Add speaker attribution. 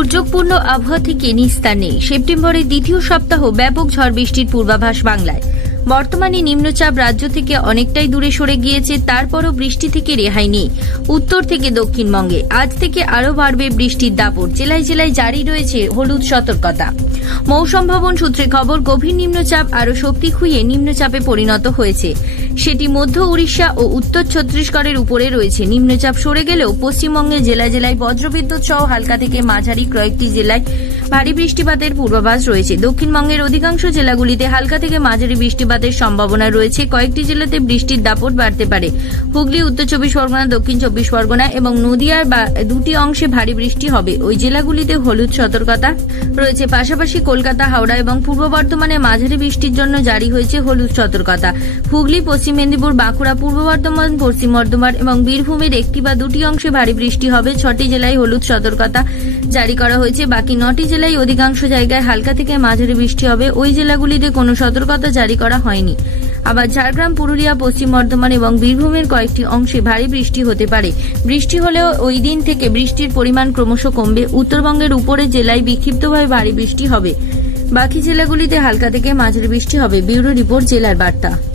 Speaker 1: দুর্যোগপূর্ণ আবহাওয়া থেকে নিস্তার নেই। সেপ্টেম্বরের দ্বিতীয় সপ্তাহ ব্যাপক ঝড় বৃষ্টির পূর্বাভাস বাংলায়। বর্তমানে নিম্নচাপ রাজ্য থেকে অনেকটাই দূরে সরে গিয়েছে, তারপরও বৃষ্টি থেকে রেহাই নেই। উত্তর থেকে দক্ষিণবঙ্গে আজ থেকে আরও বাড়বে বৃষ্টির দাপট। জেলায় জেলায় জারি রয়েছে হলুদ সতর্কতা। মৌসুম ভবন সূত্রে খবর, গভীর নিম্নচাপ আরও শক্তি খুইয়ে নিম্নচাপে পরিণত হয়েছে। সেটি মধ্য উড়িষ্যা ও উত্তর ছত্তিশগড়ের উপরে রয়েছে। নিম্নচাপ সরে গেলেও পশ্চিমবঙ্গের জেলায় জেলায় বজ্রবিদ্যুৎ সহ হালকা থেকে মাঝারি কয়েকটি জেলায় ভারী বৃষ্টিপাতের পূর্বাভাস রয়েছে। দক্ষিণবঙ্গের অধিকাংশ জেলাগুলিতে হালকা থেকে মাঝারি বৃষ্টিপাতের সম্ভাবনা রয়েছে। কয়েকটি জেলাতে বৃষ্টির দাপট বাড়তে পারে। হুগলি, উত্তর চব্বিশ পরগনা, দক্ষিণ চব্বিশ পরগনা এবং নদিয়ার দুটি অংশে ভারী বৃষ্টি হবে। ওই জেলাগুলিতে হলুদ সতর্কতা রয়েছে। পাশাপাশি কলকাতা, হাওড়া এবং পূর্ব বর্ধমানে মাঝারি বৃষ্টির জন্য জারি হয়েছে হলুদ সতর্কতা। হুগলি, পশ্চিম মেদিনীপুর, বাঁকুড়া, পূর্ব বর্ধমান, পশ্চিম বর্ধমান এবং বীরভূমের একটি বা দুটি অংশে ভারী বৃষ্টি হবে। ছটি জেলায় হলুদ সতর্কতা জারি করা হয়েছে। বাকি নটি জেলায় অধিকাংশ জায়গায় হালকা থেকে মাঝারি বৃষ্টি হবে। ওই জেলাগুলিতে কোনো সতর্কতা জারি করা হয়নি। আবার ঝাড়গ্রাম, পুরুলিয়া, পশ্চিম বর্ধমান এবং বীরভূমের কয়েকটি অংশে ভারী বৃষ্টি হতে পারে। বৃষ্টি হলেও ওই দিন থেকে বৃষ্টির পরিমাণ ক্রমশ কমবে। উত্তরবঙ্গের উপরের জেলায় বিক্ষিপ্তভাবে ভারী বৃষ্টি হবে। বাকি জেলাগুলিতে হালকা থেকে মাঝারি বৃষ্টি হবে। ব্যুরো রিপোর্ট, জেলার বার্তা।